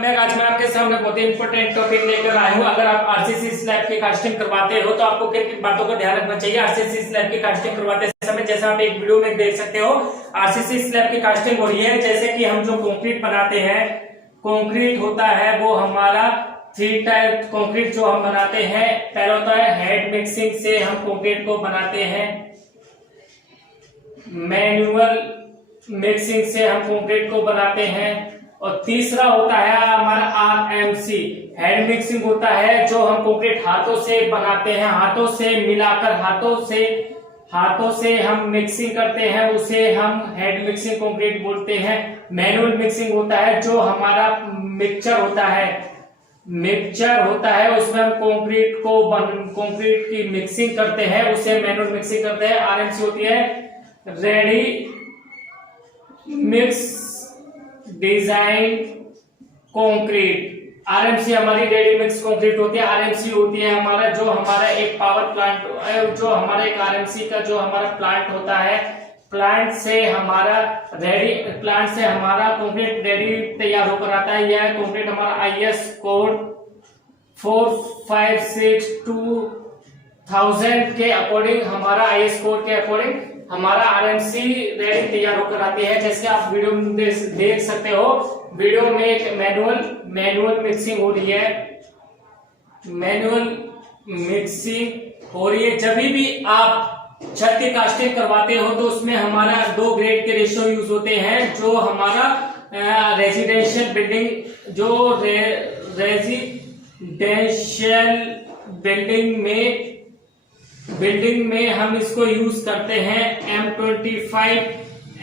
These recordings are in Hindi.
आज मैं आपके सामने बहुत ही इंपॉर्टेंट टॉपिक लेकर आया हूँ। अगर आप आरसीसी स्लैब की कास्टिंग करवाते हो तो आपको किन किन बातों का ध्यान रखना चाहिए आरसीसी स्लैब की कास्टिंग करवाते समय। जैसा आप एक वीडियो में देख सकते हो, आरसीसी स्लैब की कास्टिंग हो रही है। जैसे कि हम जो कंक्रीट बनाते हैं, कंक्रीट होता है वो हमारा 3 टाइप कंक्रीट जो हम बनाते हैं। पहला होता है हेड मिक्सिंग से हम कंक्रीट को बनाते हैं, मैनुअल मिक्सिंग से हम कंक्रीट को बनाते हैं, और तीसरा होता है हमारा आरएमसी हेड मिक्सिंग होता है जो हम कंक्रीट हाथों से बनाते हैं, हाथों से मिलाकर हाथों से हम मिक्सिंग करते हैं, उसे हम हेड मिक्सिंग कंक्रीट बोलते हैं। मैनुअल मिक्सिंग होता है जो हमारा मिक्सचर होता है उसमें हम कंक्रीट की मिक्सिंग करते हैं, उसे मैनुअल मिक्सिंग करते हैं। आरएमसी होती है ready mix design concrete. RMC हमारी रेडी मिक्स कंक्रीट होती है। आरएमसी होती है हमारा जो हमारा एक पावर प्लांट, जो हमारा एक आरएमसी का जो हमारा प्लांट होता है, प्लांट से हमारा कंक्रीट रेडी तैयार होकर आता है। यह कंक्रीट हमारा आईएस कोड 4562,000 के अकॉर्डिंग, हमारा आईएस कोड के अकॉर्डिंग हमारा आरएमसी रेडी तैयार होकर आती है। जैसे आप वीडियो में देख सकते हो, वीडियो में एक मैनुअल मिक्सिंग हो रही है, मैनुअल मिक्सिंग हो रही है। जब भी आप छत की कास्टिंग करवाते हो तो उसमें हमारा 2 ग्रेड के रेशियो यूज होते हैं। जो हमारा रेजिडेंशियल बिल्डिंग में हम इसको यूज करते हैं M25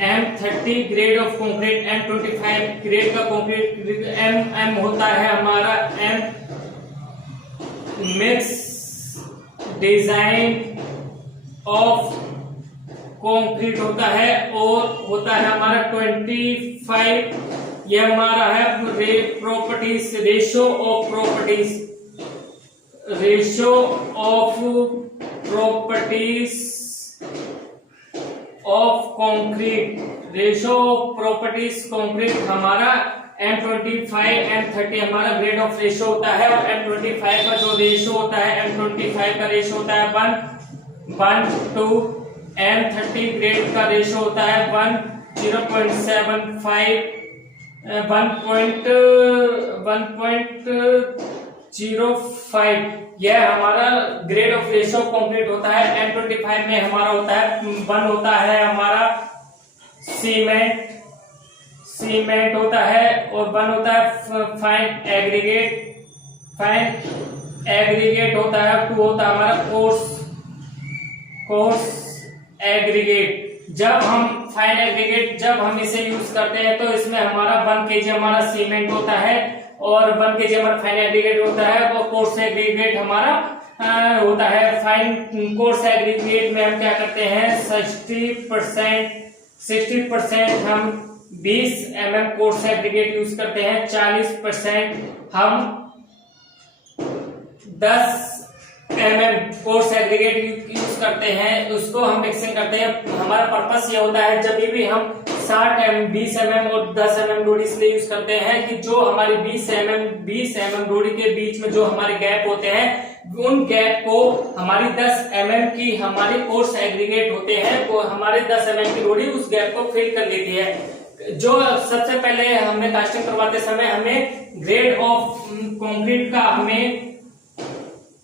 M30 grade of concrete. M25 grade का कंक्रीट M होता है हमारा M mix design of concrete होता है, और होता है हमारा 25, ये हमारा है properties ratio of properties concrete हमारा M25 M30 हमारा ग्रेड ऑफ रेशियो होता है। और M25 का जो रेशियो होता है, M25 का रेशियो होता है 1:1। M30 ग्रेड का रेशियो होता है 1:05। यह हमारा ग्रेड ऑफ रेशियो कंक्रीट होता है। M25 में हमारा होता है 1 होता है हमारा सीमेंट होता है, और 1 होता है फाइन एग्रीगेट होता है, 2 होता है हमारा कोर्स एग्रीगेट। जब हम फाइन एग्रीगेट जब हम इसे यूज करते हैं तो इसमें हमारा 1 kg हमारा सीमेंट होता है, और 1 kg हमारा फाइन एग्रीगेट होता है, और कोर्स एग्रीगेट हमारा होता है। फाइन कोर्स एग्रीगेट में हम क्या करते हैं, 60% हम 20 mm कोर्स एग्रीगेट यूज करते हैं, 40% हम 10 mm कोर्स एग्रीगेट यूज करते हैं, उसको हम मिक्सिंग करते हैं। हमारा पर्पस ये होता है, जब भी हम 60 mm 20 mm और 10 mm रोडी इसलिए यूज करते हैं कि जो हमारी 20 mm रोडी के बीच में जो हमारे गैप होते हैं, उन गैप को हमारी 10 mm की हमारी कोर्स एग्रीगेट होते हैं, वो हमारे 10 mm की रोडी उस गैप को फिल कर लेती है। जो सबसे पहले हमें कास्टिंग करवाते समय हमें ग्रेड ऑफ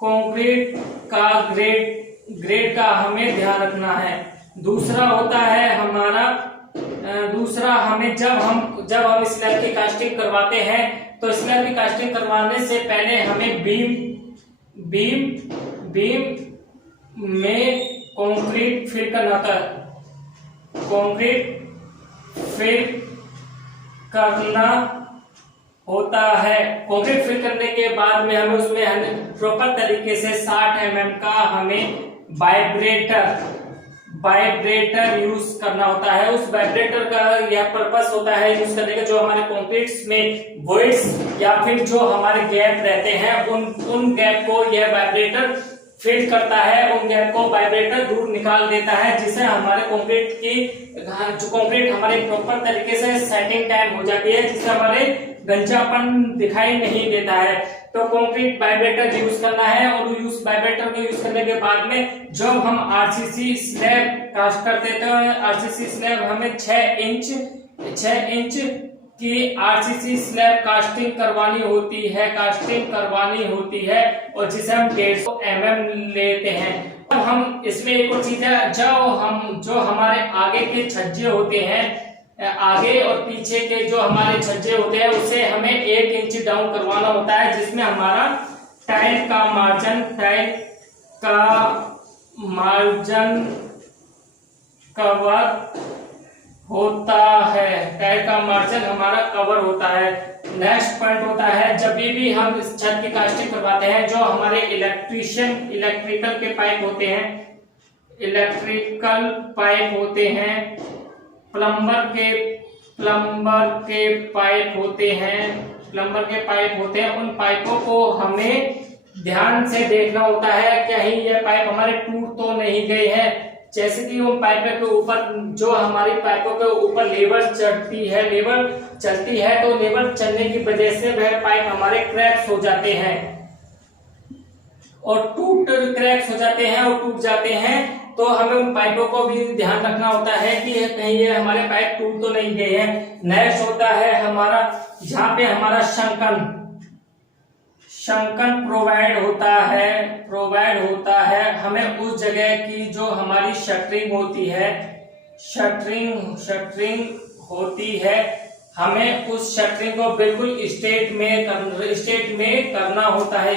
कंक्रीट का हमें ध्यान रखना है। दूसरा होता है हमारा हमें जब हम स्लैब की कास्टिंग करवाते हैं तो स्लैब की कास्टिंग करवाने से पहले हमें बीम में कंक्रीट फिल करना होता है। कंक्रीट फिल करने के बाद में हमें उसमें प्रॉपर तरीके से 60 mm का हमें वाइब्रेटर यूज करना होता है। उस वाइब्रेटर का यह पर्पस होता है यूज करने का, जो हमारे कंक्रीट्स में वॉइड्स या फिर जो हमारे गैप रहते हैं उन गैप को यह वाइब्रेटर फिल करता है, उन गैप को वाइब्रेटर दूर निकाल देता है, जिससे हमारे कंक्रीट हमारे प्रॉपर तरीके से सेटिंग टाइम हो जाती है, जिससे हमारे गंजापन दिखाई नहीं देता है। तो कंक्रीट वाइब्रेटर यूज करना है, और वाइब्रेटर को यूज करने के बाद में जब हम आरसीसी स्लैब कास्ट करते हैं तो आरसीसी स्लैब हमें 6 इंच की आरसीसी स्लैब कास्टिंग करवानी होती है, और जिसे हम 150 mm लेते हैं। अब हम इसमें एक और चीज है, जो हमारे आगे के छज्जे होते हैं, आगे और पीछे के जो हमारे छज्जे होते हैं उसे हमें 1 इंच डाउन करवाना होता है, जिसमें हमारा टाइल का मार्जिन कवर होता है। टाइल का मार्जिन हमारा कवर होता है। नेक्स्ट पॉइंट होता है, जब भी हम इस छत की कास्टिंग करवाते हैं, जो हमारे इलेक्ट्रिकल के पाइप होते हैं, प्लम्बर के पाइप होते हैं, उन पाइपों को हमें ध्यान से देखना होता है, कहीं ये पाइप हमारे टूट तो नहीं गए हैं। जैसे कि उन पाइपों के ऊपर, जो हमारी पाइपों के ऊपर लेबर चलती है, तो लेबर चलने की वजह से वह पाइप हमारे क्रैक्स हो जाते हैं और टूट जाते हैं। तो हमें उन पाइपों को भी ध्यान रखना होता है कि कहीं ये हमारे पाइप टूट तो नहीं गए हैं। नेक्स्ट होता है हमारा, जहाँ पे हमारा शंकन प्रोवाइड होता है, हमें उस जगह की जो हमारी शटरिंग होती है, हमें उस शटरिंग को बिल्कुल स्ट्रेट में करना होता है,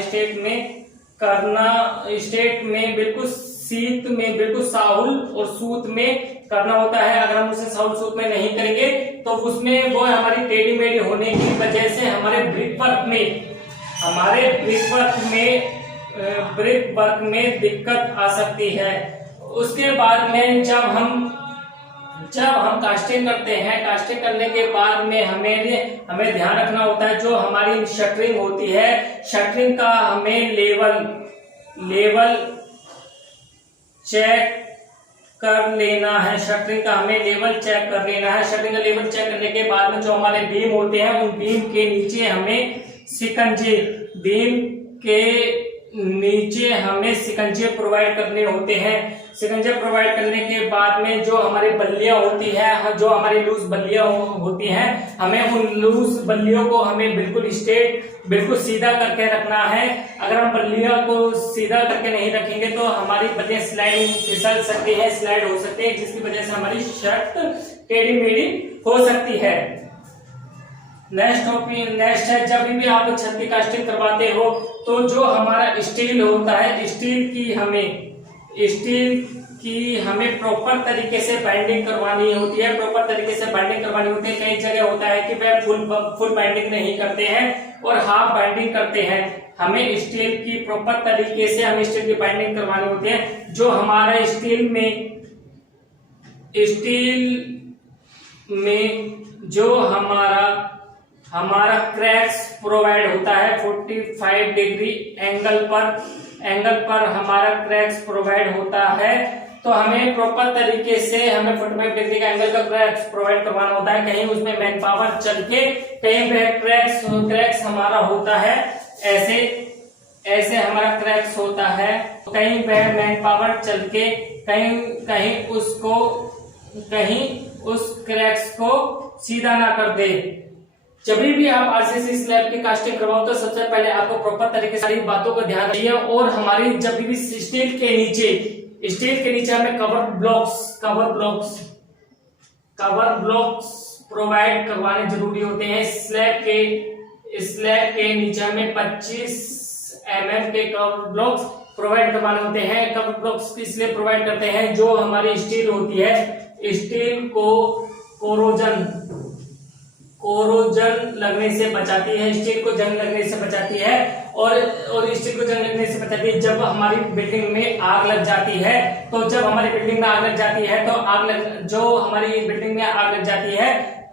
बिल्कुल शीत में, बिल्कुल साहुल और सूत में करना होता है। अगर हम उसे साहुल सूत में नहीं करेंगे तो उसमें वो हमारी टेढ़ी मेढ़ी होने की वजह से हमारे ब्रिक वर्क में दिक्कत आ सकती है। उसके बाद में जब हम कास्टिंग करते हैं, कास्टिंग करने के बाद में हमें ध्यान रखना होता है, जो हमारी शटरिंग होती है, शटरिंग का हमें लेवल चेक कर लेना है। शटरिंग का लेवल चेक करने के बाद में जो हमारे बीम होते हैं, उन बीम के नीचे हमें शिकंजे प्रोवाइड करने होते हैं। शिकंजे प्रोवाइड करने के बाद में जो हमारी बल्लियां होती है, जो हमारी लूज बल्लियां होती हैं, हमें उन लूज बल्लियों को हमें बिल्कुल सीधा करके रखना है। अगर हम बल्लियों को सीधा करके नहीं रखेंगे तो हमारी बल्लियां फिसल सकती है, स्लाइड हो सकती है, जिसकी वजह से हमारी शर्ट टेढ़ी मेढ़ी हो सकती है। नेक्स्ट है, जब भी आप छत की कास्टिंग करवाते हो तो जो हमारा स्टील होता है, स्टील की हमें प्रॉपर तरीके से बाइंडिंग करवानी होती है। कई जगह होता है कि वह फुल बाइंडिंग नहीं करते हैं और हाफ बाइंडिंग करते हैं। हमें स्टील की प्रॉपर तरीके से स्टील की बाइंडिंग करवानी होती है। जो हमारा स्टील में जो हमारा क्रैक्स प्रोवाइड होता है, 45 डिग्री एंगल पर हमारा क्रैक्स प्रोवाइड होता है, तो हमें प्रॉपर तरीके से 45 डिग्री का एंगल का क्रैक्स प्रोवाइड करवाना होता है। कहीं उसमें मैन पावर चल के कहीं वह क्रैक्स हमारा होता है, ऐसे हमारा क्रैक्स होता है, कहीं वह मैन पावर चल के कहीं उस क्रैक्स को सीधा ना कर दे। जब भी आप आरसीसी स्लैब की कास्टिंग करवाओ तो सबसे पहले आपको प्रॉपर तरीके से सारी बातों का ध्यान रखिए। और हमारी जब भी स्टील के नीचे हमें कवर ब्लॉक्स प्रोवाइड करवाने जरूरी होते हैं। स्लैब के नीचे हमें 25 mm के कवर ब्लॉक्स प्रोवाइड करवाने होते हैं। कवर ब्लॉक्स इसलिए प्रोवाइड करते हैं, जो हमारी स्टील होती है, स्टील को कोरोजन लगने से बचाती है, स्टील को जंग लगने से बचाती है, और स्टील को जंग लगने से बचाती है। जब हमारी बिल्डिंग में आग लग जाती है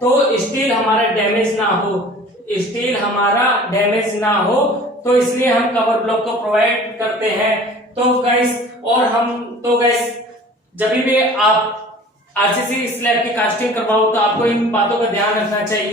तो स्टील हमारा डैमेज ना हो, तो इसलिए हम कवर ब्लॉक को प्रोवाइड करते हैं। तो गाइस जब भी आप आरसीसी स्लैब की कास्टिंग करवाओ तो आपको इन बातों का ध्यान रखना चाहिए।